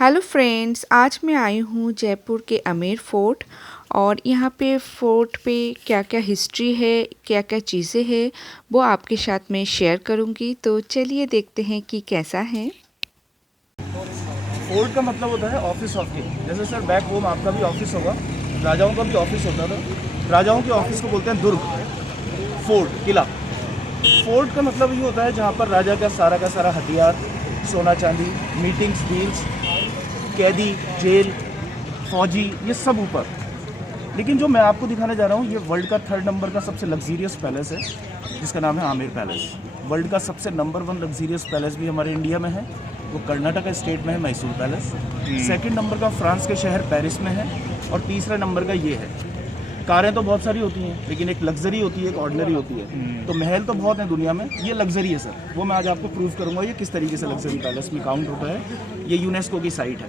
Hello friends, आज मैं आई हूँ जयपुर के आमेर फोर्ट। और यहाँ पे फोर्ट पे क्या क्या हिस्ट्री है, क्या क्या चीज़ें हैं, वो आपके साथ में शेयर करूँगी। तो चलिए देखते हैं कि कैसा है। फोर्ट का मतलब होता है ऑफिस ऑफ किंग। जैसे सर बैक होम आपका भी ऑफिस होगा, राजाओं का भी ऑफिस होता था। राजाओं के ऑफिस को बोलते हैं दुर्ग, फोर्ट, किला। फोर्ट का मतलब ये होता है जहाँ पर राजा का सारा हथियार, सोना चांदी, मीटिंग्स, डील्स, कैदी, जेल, फौजी, ये सब ऊपर। लेकिन जो मैं आपको दिखाने जा रहा हूँ, ये वर्ल्ड का 3rd नंबर का सबसे लग्जीरियस पैलेस है, जिसका नाम है आमेर पैलेस। वर्ल्ड का सबसे नंबर 1 लग्जीरियस पैलेस भी हमारे इंडिया में है, वो कर्नाटका स्टेट में है, मैसूर पैलेस। 2nd नंबर का फ्रांस के शहर पेरिस में है, और 3रा नंबर का ये है। कारें तो बहुत सारी होती हैं, लेकिन एक लग्जरी होती है, एक ऑर्डिनरी होती है। तो महल तो बहुत हैं दुनिया में, ये लग्जरी है सर। वो मैं आज आपको प्रूव करूंगा ये किस तरीके से लग्जरी पैलेस में काउंट होता है। ये यूनेस्को की साइट है।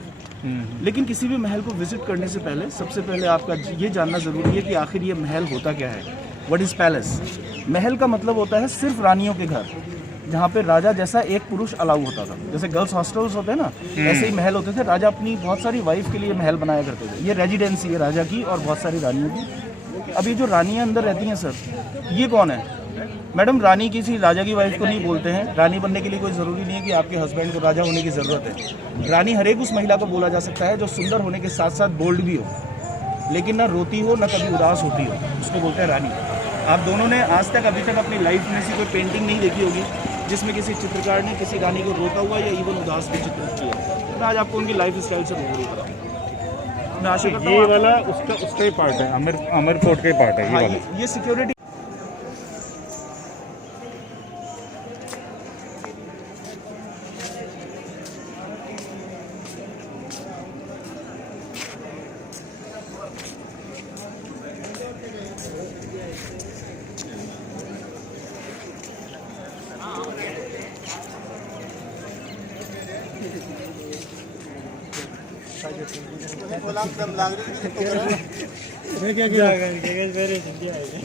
लेकिन किसी भी महल को विजिट करने से पहले सबसे पहले आपका ये जानना ज़रूरी है कि आखिर ये महल होता क्या है। What is palace? महल का मतलब होता है सिर्फ रानियों के घर, जहाँ पे राजा जैसा एक पुरुष अलाउ होता था। जैसे गर्ल्स हॉस्टल्स होते हैं ना, ऐसे ही महल होते थे। राजा अपनी बहुत सारी वाइफ के लिए महल बनाया करते थे। ये रेजिडेंसी है राजा की और बहुत सारी रानियों की। अब ये जो रानियाँ अंदर रहती हैं सर, ये कौन है? मैडम, रानी किसी राजा की वाइफ को नहीं बोलते हैं। रानी बनने के लिए कोई ज़रूरी नहीं है कि आपके हस्बैंड को राजा होने की ज़रूरत है। रानी हर एक उस महिला को बोला जा सकता है जो सुंदर होने के साथ साथ बोल्ड भी हो, लेकिन ना रोती हो ना कभी उदास होती हो, उसको बोलते हैं रानी। आप दोनों ने आज तक अभी तक अपनी लाइफ में से कोई पेंटिंग नहीं देखी होगी जिसमें किसी चित्रकार ने किसी रानी को रोता हुआ या इवन उदास भी चित्रित किया। मैं आज आपको उनकी लाइफ स्टाइल से रूबरू कराऊंगा। मैं आशा करता हूं ये वाला उसका ही पार्ट है, आमेर फोर्ट का ही पार्ट है ये हाँ, वाला। ये सिक्योरिटी।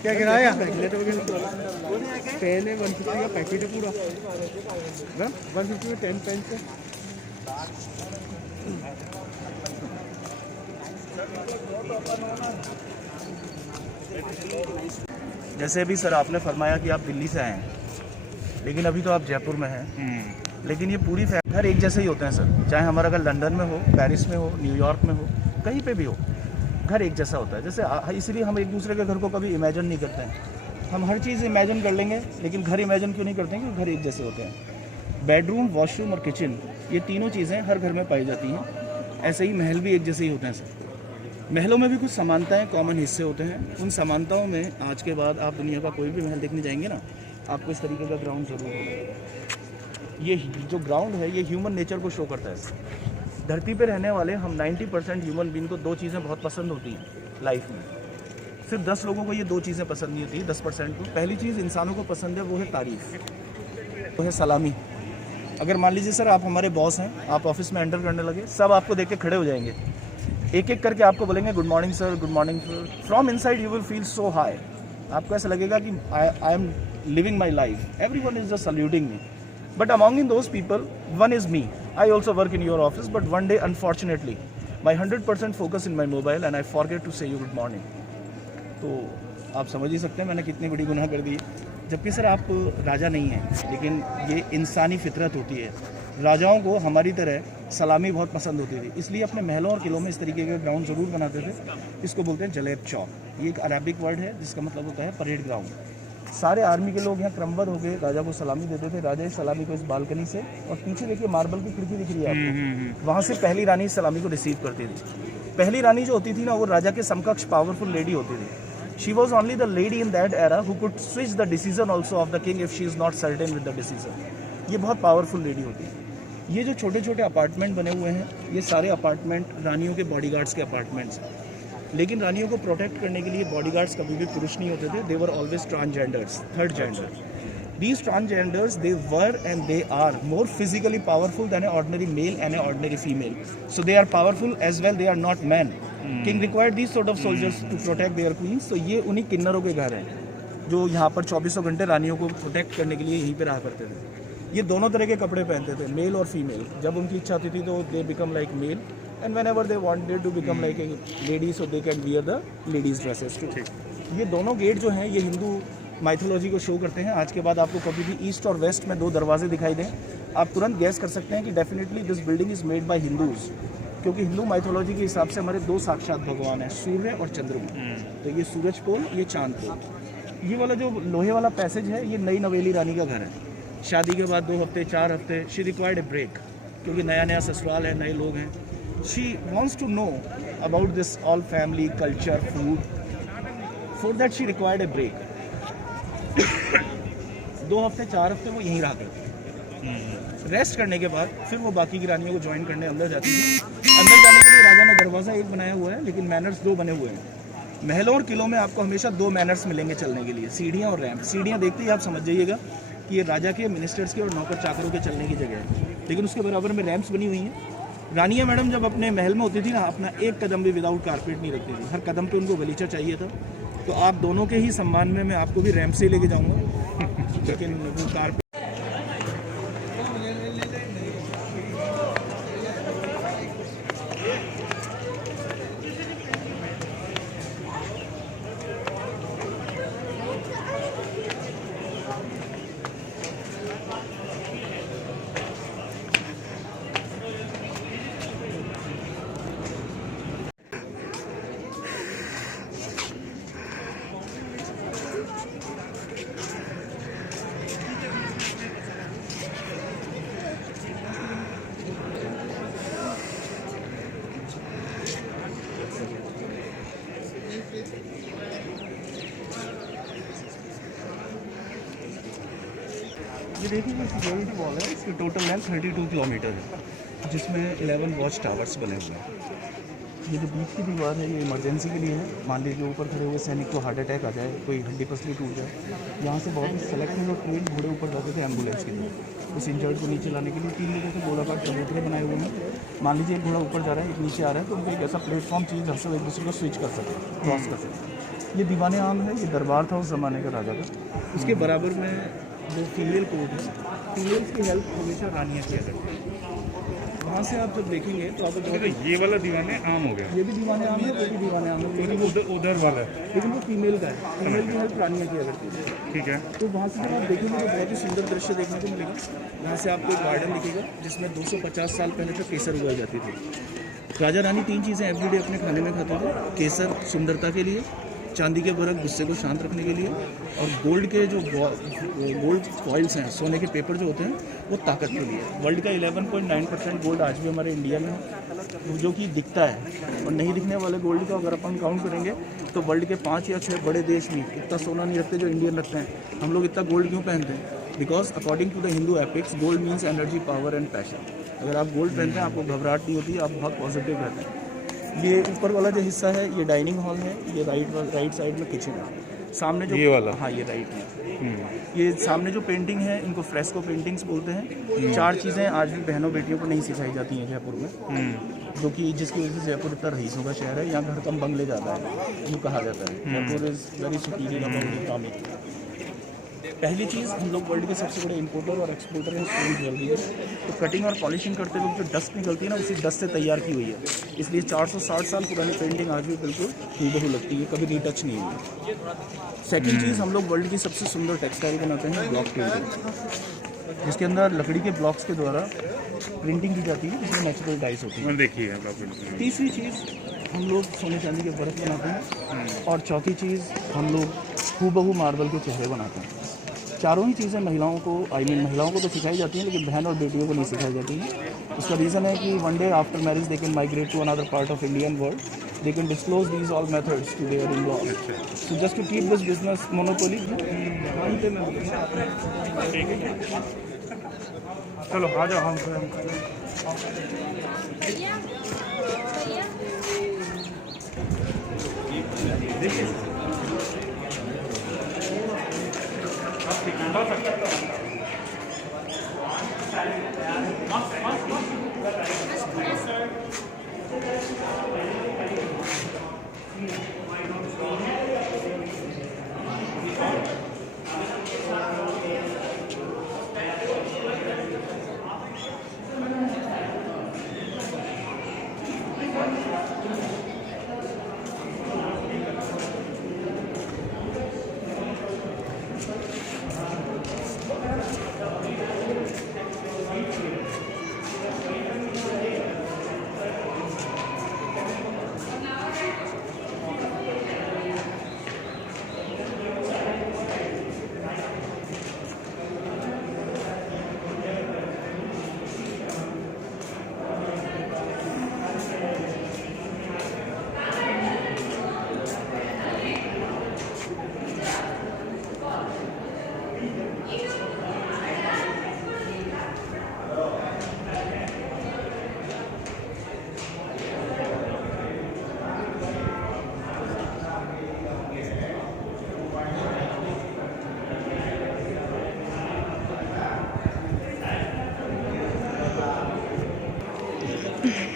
क्या गिराया? पेन है 150 का पैकेट है पूरा ना, 150 में 10 पेन से। जैसे अभी सर आपने फरमाया कि आप दिल्ली से आए हैं, लेकिन अभी तो आप जयपुर में हैं। लेकिन ये पूरी घर एक जैसे ही होते हैं सर। चाहे हमारा घर लंदन में हो, पेरिस में हो, न्यूयॉर्क में हो, कहीं पे भी हो, घर एक जैसा होता है। जैसे इसलिए हम एक दूसरे के घर को कभी इमेजिन नहीं करते हैं। हम हर चीज़ इमेजिन कर लेंगे, लेकिन घर इमेजिन क्यों नहीं करते हैं? क्योंकि घर एक जैसे होते हैं। बेडरूम, वॉशरूम और किचन, ये तीनों चीज़ें हर घर में पाई जाती हैं। ऐसे ही महल भी एक जैसे ही होते हैं सर। महलों में भी कुछ समानताएं, कॉमन हिस्से होते हैं। उन समानताओं में आज के बाद आप दुनिया का कोई भी महल देखने जाएंगे ना, आपको इस तरीके का ग्राउंड ज़रूर होगा। ये जो ग्राउंड है, ये ह्यूमन नेचर को शो करता है। धरती पे रहने वाले हम 90% ह्यूमन बीइंग को 2 चीज़ें बहुत पसंद होती हैं लाइफ में। सिर्फ 10 लोगों को ये 2 चीज़ें पसंद नहीं होती, 10% को। पहली चीज़ इंसानों को पसंद है, वो है तारीफ़, वो है सलामी। अगर मान लीजिए सर आप हमारे बॉस हैं, आप ऑफिस में एंटर करने लगे, सब आपको देख के खड़े हो जाएंगे, एक एक करके आपको बोलेंगे good morning sir, good morning sir. From inside you will feel so high. आपको ऐसा लगेगा कि I am living my life, everyone is just saluting me. But among in those people, one is me. I also work in your office, but one day, unfortunately, my 100% focus in my mobile and I forget to say you good morning. तो आप समझ ही सकते हैं मैंने कितनी बड़ी गुनाह कर दी है। जबकि सर आप राजा नहीं हैं, लेकिन ये इंसानी फितरत होती है। राजाओं को हमारी तरह सलामी बहुत पसंद होती थी, इसलिए अपने महलों और किलों में इस तरीके के ग्राउंड ज़रूर बनाते थे। इसको बोलते हैं जलेब चौक। ये एक अरबिक वर्ड है जिसका मतलब होता है परेड ग्राउंड। सारे आर्मी के लोग यहाँ क्रमबद्ध होकर राजा को सलामी देते थे। राजा इस सलामी को इस बालकनी से, और पीछे देखिए मार्बल की खिड़की दिख रही है आपको, वहाँ से पहली रानी इस सलामी को रिसीव करती थी। पहली रानी जो होती थी ना, वो राजा के समकक्ष पावरफुल लेडी होती थी। She was only the lady in that era who could switch the decision also of the king if she is not certain with the decision. ये बहुत पावरफुल लेडी होती है। ये जो छोटे छोटे अपार्टमेंट बने हुए हैं, ये सारे अपार्टमेंट रानियों के बॉडीगार्ड्स के अपार्टमेंट्स हैं। लेकिन रानियों को प्रोटेक्ट करने के लिए बॉडीगार्ड्स कभी भी पुरुष नहीं होते थे। They were always transgenders, third gender. These transgenders, they were and they are more physically powerful than an ordinary male and an ordinary female. So they are powerful as well, they are not men. King required these sort of soldiers to protect their queens. So ये उन्हीं किन्नरों के घर हैं जो यहाँ पर 24 घंटे रानियों को प्रोटेक्ट करने के लिए यहीं पे रहा करते थे। ये दोनों तरह के कपड़े पहनते थे, मेल और फीमेल। जब उनकी इच्छा होती थी तो they become like male, and whenever they wanted to become like a lady, so they can wear the ladies dresses too. ये दोनों गेट जो हैं ये हिंदू माइथोलॉजी को शो करते हैं। आज के बाद आपको कभी भी ईस्ट और वेस्ट में 2 दरवाजे दिखाई दें, आप तुरंत गैस कर सकते हैं कि definitely this building is made by Hindus, क्योंकि हिंदू माइथोलॉजी के हिसाब से हमारे 2 साक्षात भगवान हैं, सूर्य और चंद्रमा। तो ये सूरज पोल, ये चांद पोल। ये वाला जो लोहे वाला पैसेज है ये नई नवेली रानी का घर है। शादी के बाद 2 हफ्ते 4 हफ्ते शी रिक्वायर्ड ए ब्रेक, क्योंकि नया नया ससुराल है, नए लोग हैं। She wants to know about this all family culture food, for that she required a break. 2 हफ्ते 4 हफ्ते वो यहीं रहा करती। रेस्ट करने के बाद फिर वो बाकी की रानियों को ज्वाइन करने अंदर जाती थी। अंदर जाने के लिए राजा ने दरवाज़ा एक बनाया हुआ है, लेकिन मैनर्स 2 बने हुए हैं। महलों और किलों में आपको हमेशा 2 मैनर्स मिलेंगे चलने के लिए, सीढ़ियाँ और रैंप। सीढ़ियाँ देखते ही आप समझ जाइएगा कि ये राजा के, मिनिस्टर्स के और नौकर चाकरों के चलने की जगह है, लेकिन उसके बराबर में रैंप्स बनी हुई हैं। रानियाँ मैडम जब अपने महल में होती थी ना, अपना एक कदम भी विदाउट कारपेट नहीं रखती थी, हर कदम पे उनको गलीचा चाहिए था। तो आप दोनों के ही सम्मान में मैं आपको भी रैंप से लेके जाऊँगा, लेकिन वो कारपेट। ये देखिए ये सिक्योरिटी वॉल है, इसकी टोटल लेंथ 32 किलोमीटर है, जिसमें 11 वॉच टावर्स बने हुए हैं। ये जो बीच की दीवार है ये इमरजेंसी के लिए है। मान लीजिए ऊपर खड़े हुए सैनिक को हार्ट अटैक आ जाए, कोई हड्डी पसली टूट जाए, यहाँ से बहुत ही सेलेक्टेड और ट्रेन घोड़े ऊपर जाते थे एम्बुलेंस के लिए, उस इंजर्ड को नीचे लाने के लिए। 3 लोगों के गोलाकार चबूतरे बनाए हुए हैं। मान लीजिए एक घोड़ा ऊपर जा रहा है, एक नीचे आ रहा है, तो उनको एक ऐसा प्लेटफॉर्म चाहिए जहाँ से वो एक दूसरे को स्विच कर सके, क्रॉस कर सके। ये दीवाने आम है, ये दरबार था उस ज़माने का राजा का। उसके बराबर में जो फीमेल कोर्ट है, फीमेल्स की हेल्प हमेशा रानियाँ किया करती हैं। वहाँ से आप जब देखेंगे तो आपको तो ये वाला दीवाने आम हो गया, ये भी दीवाने आम है, वो भी दीवाने आम है, लेकिन वो उधर वाला है, लेकिन वो फीमेल का है। फीमेल की हेल्प रानियाँ किया करती है। ठीक है। तो वहाँ से जब आप देखेंगे तो बहुत ही सुंदर दृश्य देखने को मिलेगा। यहाँ से आपको एक गार्डन दिखेगा जिसमें 250 साल पहले तक केसर उगाई जाती थी। राजा रानी 3 चीज़ें एवरीडे अपने खाने में खाते थे, केसर सुंदरता के लिए, चांदी के बरक गुस्से को शांत रखने के लिए, और गोल्ड के जो गोल्ड फॉइल्स हैं, सोने के पेपर जो होते हैं, वो ताकत के लिए। वर्ल्ड का 11.9% गोल्ड आज भी हमारे इंडिया में है, जो कि दिखता है। और नहीं दिखने वाले गोल्ड का अगर अपन काउंट करेंगे तो वर्ल्ड के 5 या 6 बड़े देश भी इतना सोना नहीं रखते जो इंडियन रखते हैं। हम लोग इतना गोल्ड क्यों पहनते हैं? Because according to the Hindu epics gold means energy, power and passion. अगर आप गोल्ड पहनते हैं आपको घबराहट नहीं होती, आप बहुत पॉजिटिव रहते हैं। ये ऊपर वाला जो हिस्सा है ये डाइनिंग हॉल है, ये राइट साइड में किचन है। सामने जो ये वाला, हाँ ये राइट में, ये सामने जो पेंटिंग है इनको फ्रेस्को पेंटिंग्स बोलते हैं। 4 चीज़ें आज भी बहनों बेटियों को नहीं सिखाई जाती हैं जयपुर में, जो कि जिसकी वजह से जयपुर इतना रईसों का शहर है। यहाँ घर कम बंगले ज़्यादा है, यूँ कहा जाता है। Jaipur is very superior about economic. पहली चीज़, हम लोग वर्ल्ड के सबसे बड़े इंपोर्टर और एक्सपोर्टर हैं स्टोन ज्वेलरी के। तो कटिंग और पॉलिशिंग करते वक्त जो डस्ट निकलती है ना, उसी डस्ट से तैयार की हुई है, इसलिए 460 साल पुरानी पेंटिंग आज भी बिल्कुल हूबहू लगती है, कभी रीटच नहीं हुई। सेकंड चीज़, हम लोग वर्ल्ड की सबसे सुंदर टेक्सटाइल बनाते हैं, ब्लॉक पेंटिंग, जिसके अंदर लकड़ी के ब्लॉक्स के द्वारा प्रिंटिंग की जाती है, जिसमें नेचुरल डाइस होती है। देखिए। तीसरी चीज़, हम लोग सोने चांदी के बर्फ बनाते हैं। और चौथी चीज़, हम लोग हूबहू मार्बल के चेहरे बनाते हैं। चारों ही चीज़ें महिलाओं को महिलाओं को तो सिखाई जाती हैं, लेकिन बहन और बेटियों को नहीं सिखाई जाती हैं। उसका रीज़न है कि one day after marriage they can migrate to another part of Indian world, they can disclose these all methods to their in-laws. So just to keep this business monopoly. चलो आ जाओ हम देख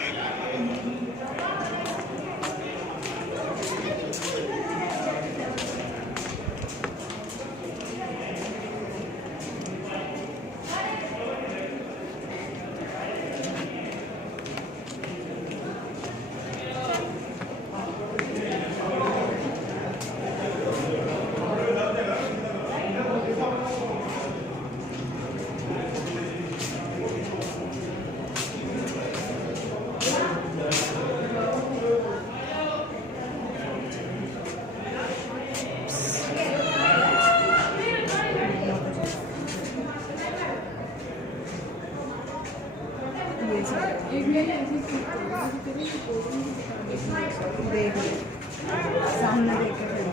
सामने देख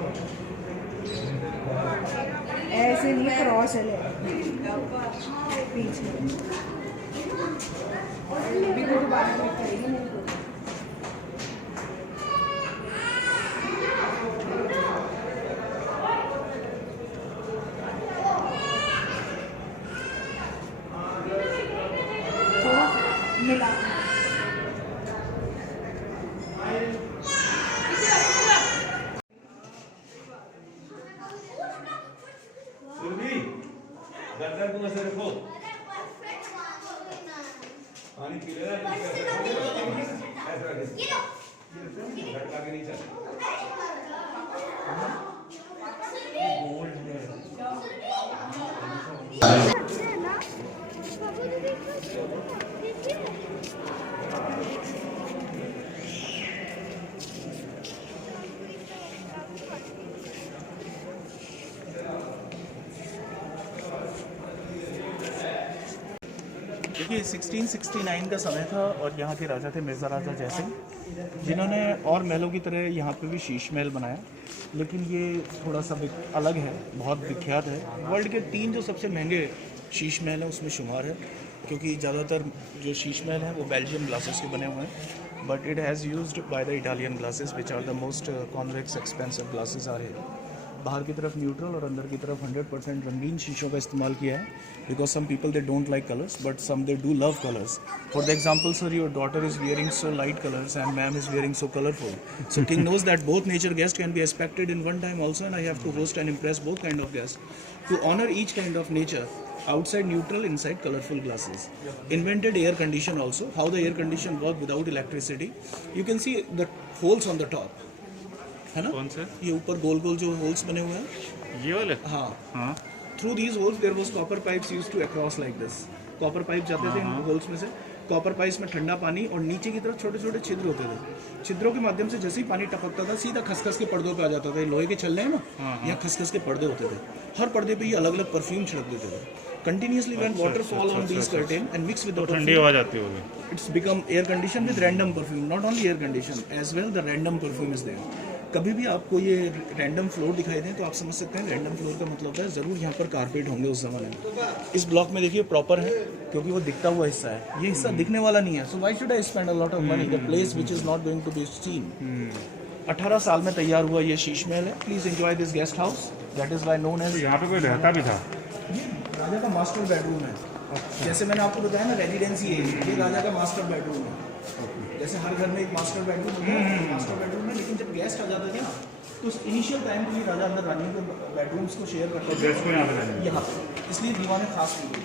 ऐसे नहीं क्रॉस है पीछे भी कोई बात नहीं करेगी नहीं को थोड़ा मिला गर्दन को ऐसे रखो पानी पी ले ऐसा लटका के नीचे देखिए 1669 का समय था और यहाँ के राजा थे मिर्ज़ा राजा जयसिंह, जिन्होंने और महलों की तरह यहाँ पे भी शीश महल बनाया, लेकिन ये थोड़ा सा अलग है, बहुत विख्यात है। वर्ल्ड के 3 जो सबसे महंगे शीश महल हैं उसमें शुमार है, क्योंकि ज़्यादातर जो शीश महल हैं वो बेल्जियम ग्लासेस के बने हुए हैं, but it has used by the Italian glasses which are the most convex expensive glasses are here. बाहर की तरफ न्यूट्रल और अंदर की तरफ 100% रंगीन शीशों का इस्तेमाल किया है, because some people they don't like colours but some they do love colours. For the example sir, your daughter is wearing so light colours and ma'am is wearing so colourful, so king knows that both nature guest can be expected in one time also, and I have to host and impress both kind of guests to honor each kind of nature, outside neutral, inside colorful glasses. Invented air condition also. How the air condition work without electricity, you can see the holes on the top, है ना? कौन से? ये ऊपर गोल गोल जो holes बने हुए हैं, ये वाले? हाँ, हाँ। Through these holes there was copper pipes used to across like this. Copper pipe जाते थे इन होल्स में से, कॉपर पाइप्स में ठंडा पानी और नीचे की तरफ छोटे छोटे छिद्र होते थे। छिद्रों के माध्यम से जैसे ही पानी टपकता था सीधा खसखस के पर्दों पे आ जाता था। लोहे के छल्ले हैं ना, यहाँ खसखस के पर्दे होते थे, हर पर्दे पे ये अलग अलग परफ्यूम छिड़क देते थे continuously when water fall on these curtain and mix with the ठंडी आवाज आती होगी। It's become air condition with random perfume, not only air condition as well the random perfume is there. कभी भी आपको ये रैंडम फ्लोर दिखाई दें तो आप समझ सकते हैं रैंडम फ्लोर का मतलब है ज़रूर यहाँ पर कारपेट होंगे उस ज़माने में। इस ब्लॉक में देखिए प्रॉपर है क्योंकि वो दिखता हुआ हिस्सा है, ये हिस्सा दिखने वाला नहीं है, so why should I spend a lot of money the place which is not going to be seen. 18 साल में तैयार हुआ ये शीश महल है। Please enjoy this guest house, that is why known as. यहाँ पे कोई रहता भी था? ये राजा का मास्टर बेडरूम है। जैसे मैंने आपको बताया ना रेजिडेंसी है, ये राजा का मास्टर बेडरूम है। जैसे हर घर में एक मास्टर बेडरूम होता है, मास्टर बेडरूम में, लेकिन जब गेस्ट आ जाते थे ना तो इनिशियल टाइम में राजा अंदर रानी के बेडरूम्स को शेयर करते थे। गेस्ट को यहाँ पे रहने? यहाँ पे, इसलिए दीवाने खास नहीं हुई।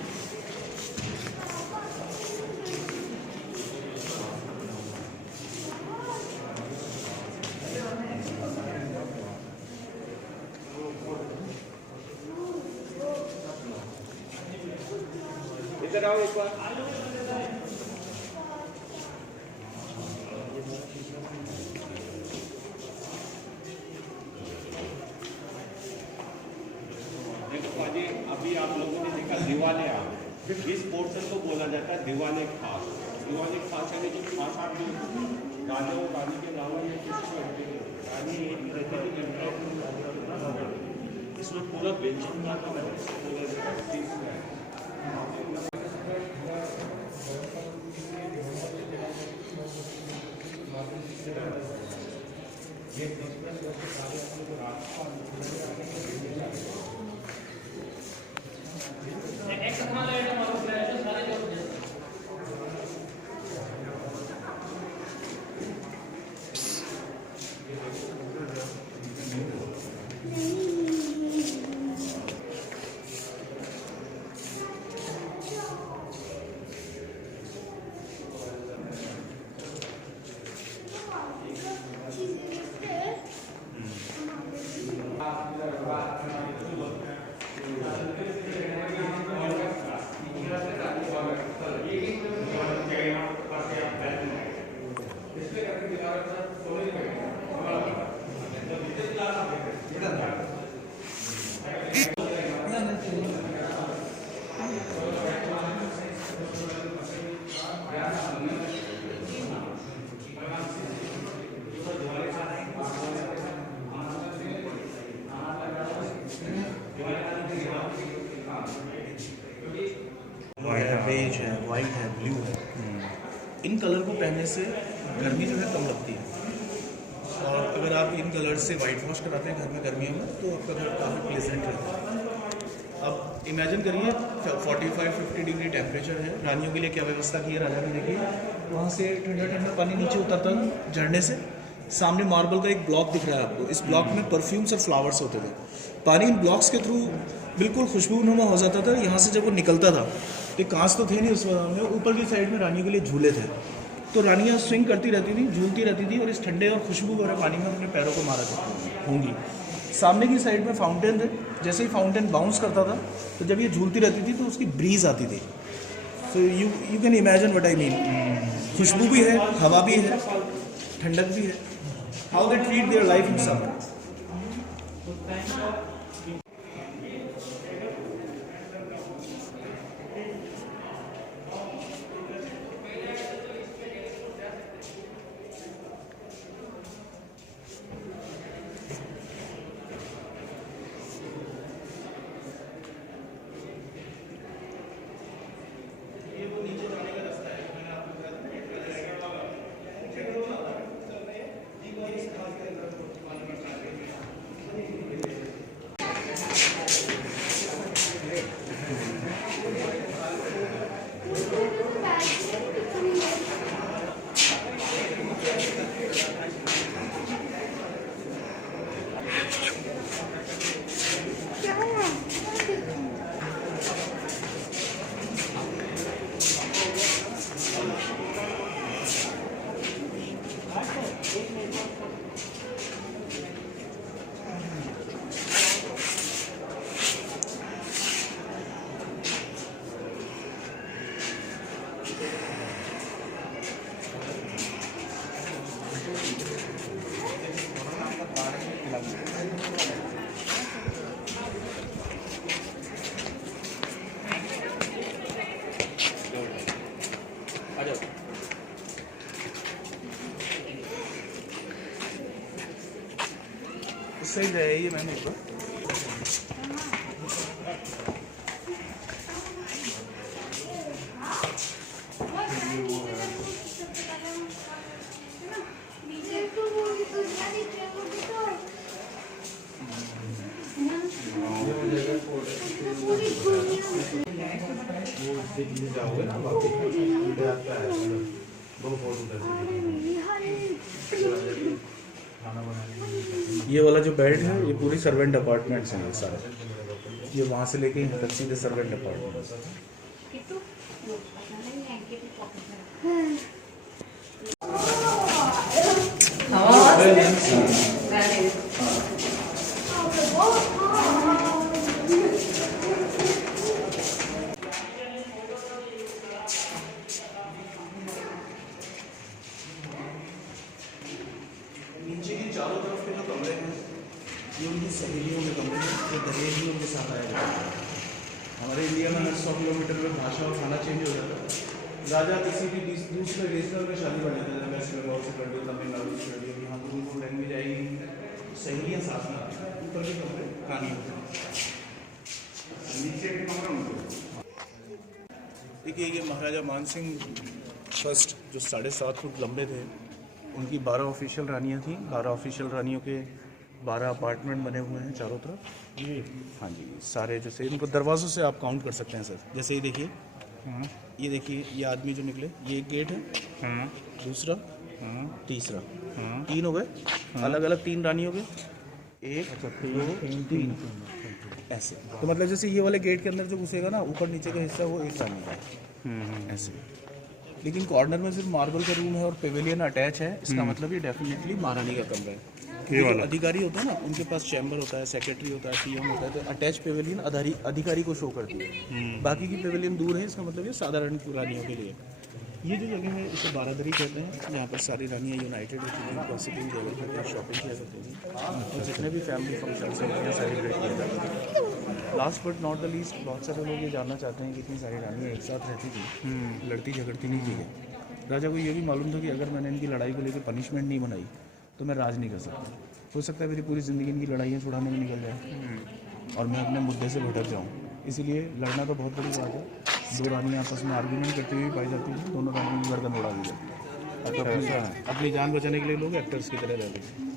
इधर आओ एक बार। अभी आप लोगों ने देखा दीवाने आग, इस पोर्शन को बोला जाता है दीवाने खास। दीवाने खास यानी जो खास आप जो राजा और रानी के अलावा ये किसी रानी इसमें पूरा बेल्जियम का बोला जाता है। इन कलर को पहनने से गर्मी जो है कम लगती है, और अगर आप इन कलर से वाइट वॉश कराते हैं घर में गर्मियों में तो आपका घर काफ़ी प्लेजेंट रहता है। अब इमेजिन करिए 45-50 डिग्री टेम्परेचर है, रानियों के लिए क्या व्यवस्था की है राजा ने, देखिए वहाँ से ठंडा ठंडा पानी नीचे उतरता था झरने से, सामने मार्बल का एक ब्लॉक दिख रहा है आपको, इस ब्लॉक में परफ्यूम्स और फ्लावर्स होते थे, पानी इन ब्लॉक्स के थ्रू बिल्कुल खुशबूनुमा हो जाता था। यहाँ से जब वो निकलता था तो कांच तो थे नहीं उस में, ऊपर की साइड में रानियों के लिए झूले थे, तो रानियाँ स्विंग करती रहती थी, झूलती रहती थी और इस ठंडे और खुशबू भरे पानी में अपने पैरों को मारा करती होंगी। सामने की साइड में फाउंटेन थे, जैसे ही फाउंटेन बाउंस करता था तो जब ये झूलती रहती थी तो उसकी ब्रीज आती थी। So you can imagine what I mean, खुशबू भी है, हवा भी है, ठंडक भी है। How they treat their life in summer. सही रहे ये मैंने ऊपर ये वाला जो बेड है ये पूरी सर्वेंट अपार्टमेंट्स हैं, ये सारे ये वहाँ से लेके यहाँ तक सीधे सर्वेंट अपार्टमेंट्स। नीचे की चारों तरफ के जो कमरे हैं ये उनकी सहेलियों के कमरे हैं, जो दहेजियों के साथ आए जाते हैं। हमारे इंडिया में हर 100 किलोमीटर में भाषा और खाना चेंज हो जाता है। राजा किसी भी दूसरे रीजनल में शादी कर लेते थे, वेस्ट बंगाल से कर दिया, तमिलनाडु से कर दिया, यहाँ तो उनको लैंग्वेज आएगी, सहेलियाँ साथ में आती हैं, ऊपर के कमरे कहानी होते हैं, नीचे के कमरे। देखिए ये महाराजा मानसिंह फर्स्ट जो 7.5 फुट लंबे थे, उनकी 12 ऑफिशियल रानियाँ थी। 12 ऑफिशियल रानियों के 12 अपार्टमेंट बने हुए हैं चारों तरफ। ये हाँ जी, सारे जैसे इनको दरवाज़ों से आप काउंट कर सकते हैं सर। जैसे ये देखिए, ये देखिए ये आदमी जो निकले, ये एक गेट है, दूसरा, तीसरा, 3 हो गए, अलग अलग 3 रानियों के, 1 2 3 ऐसे। तो मतलब जैसे ये वाले गेट के अंदर जो घुसेगा ना, ऊपर नीचे का हिस्सा वो एक रानी का ऐसे। लेकिन कॉर्नर में सिर्फ मार्बल का रूम है और पेविलियन अटैच है, इसका मतलब ये डेफिनेटली महारानी का कमरा है। जो अधिकारी होता है ना, उनके पास चैम्बर होता है, सेक्रेटरी होता है, पीएम होता है, तो अटैच पेविलियन अधिकारी को शो करती है। बाकी की पेविलियन दूर है, इसका मतलब ये साधारण रानियों के लिए। ये जो जगह है इसे बारादरी कहते हैं, यहाँ पर सारी रानियाँ यूनाइटेड होती हैं, गॉसिपिंग किया करती हैं, शॉपिंग किया करती हैं, और जितने भी फैमिली फंक्शन हैं सेलिब्रेट किया जाता है। Last but not the least, बहुत सारे लोग ये जानना चाहते हैं कि इतनी सारी रानियाँ एक साथ रहती थी, लड़ती झगड़ती नहीं थी। राजा को ये भी मालूम था कि अगर मैंने इनकी लड़ाई को लेकर पनिशमेंट नहीं बनाई तो मैं राज नहीं कर सकता। हो सकता है मेरी पूरी ज़िंदगी इनकी लड़ाइयाँ छुड़ाने में निकल जाए और मैं अपने मुद्दे से भटक जाऊँ। इसीलिए लड़ना तो बहुत बड़ी बात है, दो रानियाँ आपस में आर्ग्यूमेंट करती हुई पाई जाती हैं, दोनों रानियों की गर्दन उड़ा दी जाती है। अब तो अपनी जान बचाने के लिए लोग एक्टर्स की तरह रहते हैं।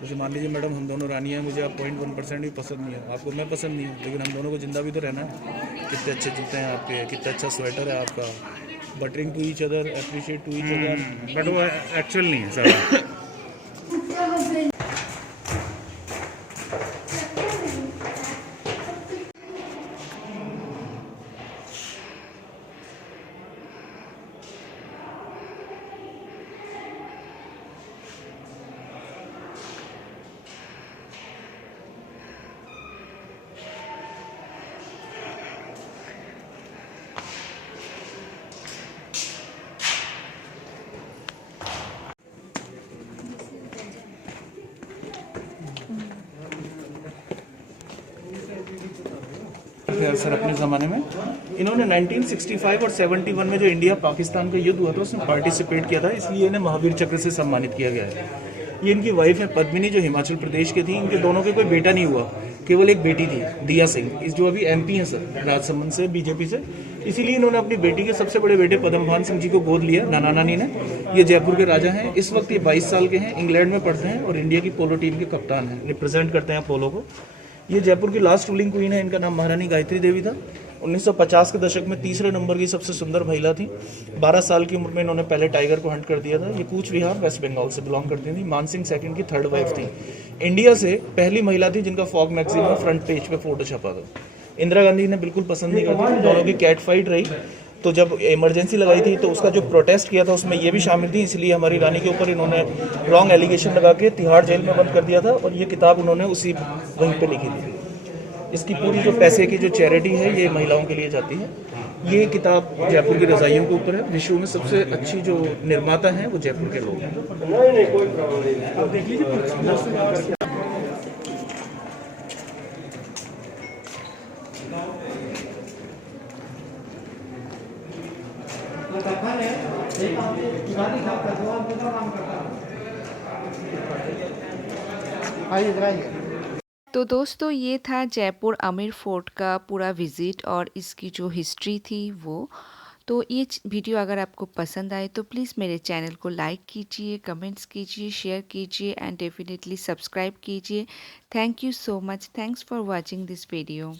जैसे मान लीजिए मैडम, हम दोनों रानियाँ हैं, मुझे आप 0.1% भी पसंद नहीं है, आपको मैं पसंद नहीं हूँ, लेकिन हम दोनों को जिंदा भी तो रहना है। कितने अच्छे जूते हैं आपके, कितना अच्छा स्वेटर है आपका, buttering to each other, appreciate to each other. But वो एक्चुअल नहीं है सारा। सर अपने ज़माने में इन्होंने 1965 और 71 में जो इंडिया पाकिस्तान का युद्ध हुआ था उसमें पार्टिसिपेट किया था, इसलिए इन्हें महावीर चक्र से सम्मानित किया गया है। ये इनकी वाइफ है पद्मिनी, जो हिमाचल प्रदेश की थी। इनके दोनों के कोई बेटा नहीं हुआ, केवल एक बेटी थी, दिया सिंह, इस जो अभी एमपी हैं सर राजसमंद से, बीजेपी से। इसीलिए इन्होंने अपनी बेटी के सबसे बड़े बेटे पद्मभान सिंह जी को गोद लिया, नाना नानी ने। ये जयपुर के राजा हैं, इस वक्त ये 22 साल के हैं, इंग्लैंड में पढ़ते हैं और इंडिया की पोलो टीम के कप्तान हैं, रिप्रेजेंट करते हैं पोलो को। ये जयपुर की लास्ट रूलिंग क्वीन है, इनका नाम महारानी गायत्री देवी था। 1950 के दशक में तीसरे नंबर की सबसे सुंदर महिला थी। 12 साल की उम्र में इन्होंने पहले टाइगर को हंट कर दिया था। ये कूच विहार वेस्ट बंगाल से बिलोंग करती थी। मानसिंह सेकंड की थर्ड वाइफ थी। इंडिया से पहली महिला थी जिनका फॉग मैगजीन में फ्रंट पेज पे फोटो छपा था। इंदिरा गांधी ने बिल्कुल पसंद नहीं करती, दोनों की कैट फाइट रही। तो जब इमरजेंसी लगाई थी तो उसका जो प्रोटेस्ट किया था उसमें ये भी शामिल थी, इसलिए हमारी रानी के ऊपर इन्होंने रॉन्ग एलिगेशन लगा के तिहाड़ जेल में बंद कर दिया था। और ये किताब उन्होंने उसी वहीं पे लिखी थी। इसकी पूरी जो पैसे की जो चैरिटी है ये महिलाओं के लिए जाती है। ये किताब जयपुर की रजाइयों के ऊपर है। विश्व में सबसे अच्छी जो निर्माता हैं वो जयपुर के लोग हैं। आप देख लीजिए। तो दोस्तों ये था जयपुर आमेर फोर्ट का पूरा विज़िट और इसकी जो हिस्ट्री थी वो। तो ये वीडियो अगर आपको पसंद आए तो प्लीज़ मेरे चैनल को लाइक कीजिए, कमेंट्स कीजिए, शेयर कीजिए एंड डेफिनेटली सब्सक्राइब कीजिए। Thank you so much. Thanks for watching this video.